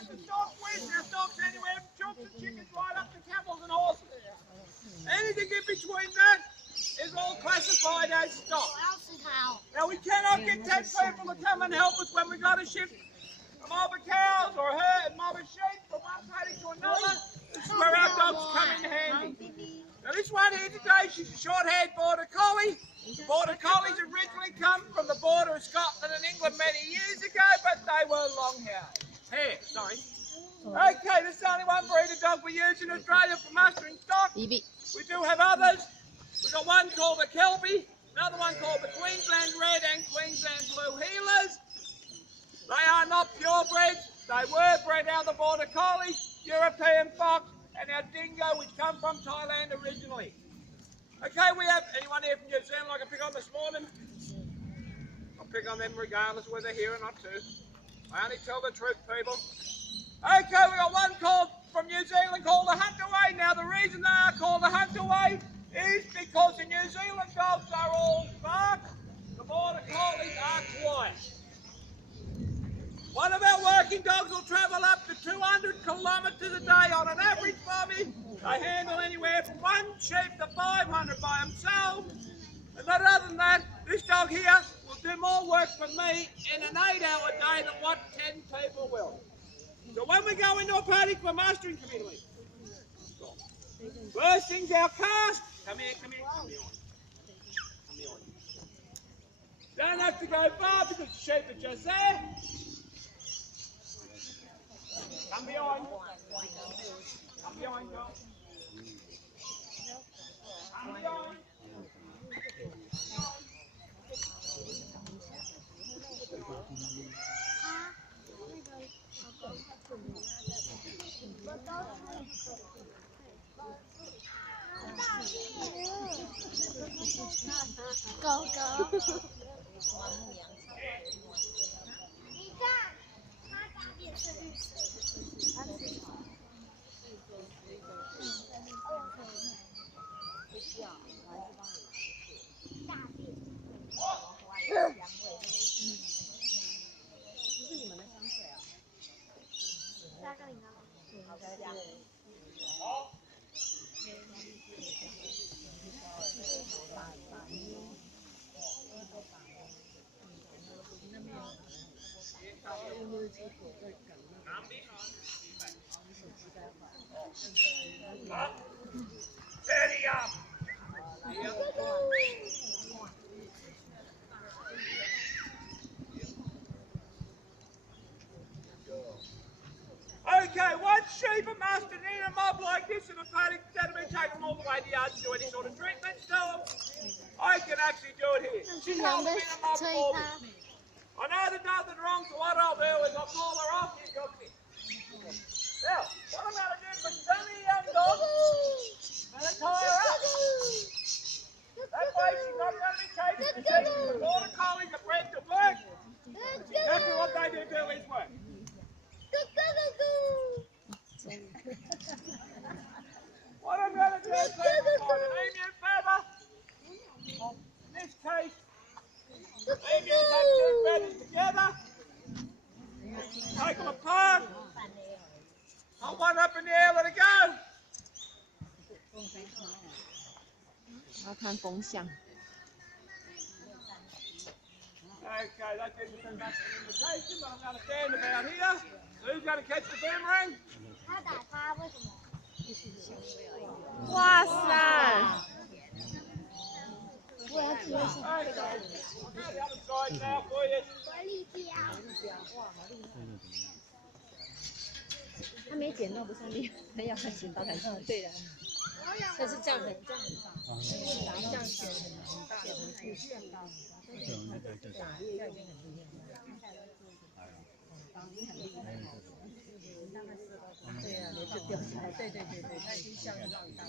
us to stock. We have stocks anywhere from chooks and chickens right up to camels and horses. Anything in between that is all classified as stock. Now we cannot get 10 people to come and help us when we've got to shift a mob of cows or a herd, a mob of sheep from one paddock to another. This is where our dogs come in handy. Now this one here today, she's a short-haired Border Collie. Border Collies originally come from the border of Scotland and England many years ago, but they were long-haired. Okay, this is only one breed of dog we use in Australia for mustering stock. We do have others. We've got one called the Kelpie, another one called the Queensland Red and Queensland Blue Heelers. They are not purebreds. They were bred out of the Border Collie, European Fox, and our Dingo, which come from Thailand originally. Okay, we have anyone here from New Zealand I can pick on this morning? I'll pick on them regardless of whether they're here or not too. I only tell the truth, people. Okay, we got one called from New Zealand called the Huntaway. Now the reason they are called the Huntaway is because the New Zealand dogs are all bark, the Border Collies are quiet. One of our working dogs will travel up to 200 kilometres a day on an average, Bobby. They handle anywhere from 1 sheep to 500 by themselves. And other than that, this dog here will do more work for me in an 8-hour day than what 10 people will. So when we go into a paddock for mustering community, first thing's our cast. Come here, come here, come here on. Come here on. Don't have to go far because the sheep are just there. Come behind. Come behind, girl. Come behind.狗狗。你看，它大便是绿色的，它吃草。大便。香味。不是你们的香水啊？加个饮料吗？好香。好。Steady up. Okay, one sheep are mustered in a mob like this in a paddock instead of me taking them all the way to the yard to do any sort of treatment. So I can actually do it here. She holds them in a mob for me. I know there's nothing wrong, so what I'll do is I'll call her off and go sit. Now, what I'm going to do for Sunny young dog, I'm going to tie her up. That way she's not going to be taken. The Border Collies are bred to work. Exactly what they do is work. What I'm going to do is find an emu feather. In this case, emus have 2 feathers together. Take them apart. Hold one up in the air, let it go. 要看风向。 Okay, that didn't send back an invitation, but I'm going to stand about here. Who's going to catch the boomerang? 他打他为什么？哇塞！ 我要贴心。 Okay, I'll go the other side now for you. 我力标。哇，好厉害！他没捡到不算厉害，他要他捡到才算对的。但是这样很大，这样捡很大的出现到，打猎已经很厉害了，已经很厉害了。对啊，就掉下来，对，他已经效应到很大。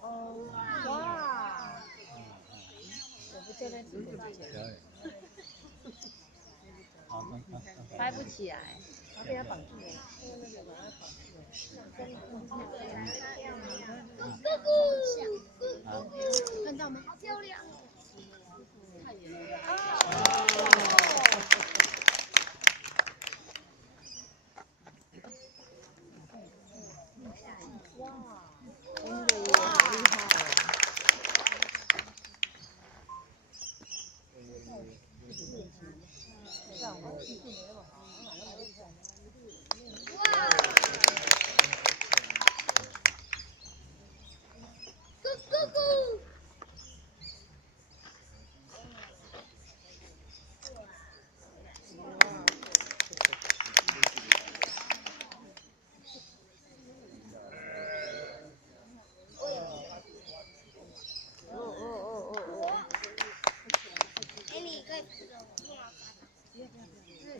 哦，哇！我不在那几个捡。 拍不起来，然后被他绑住了，用那个把他绑住了。看到没？好漂亮。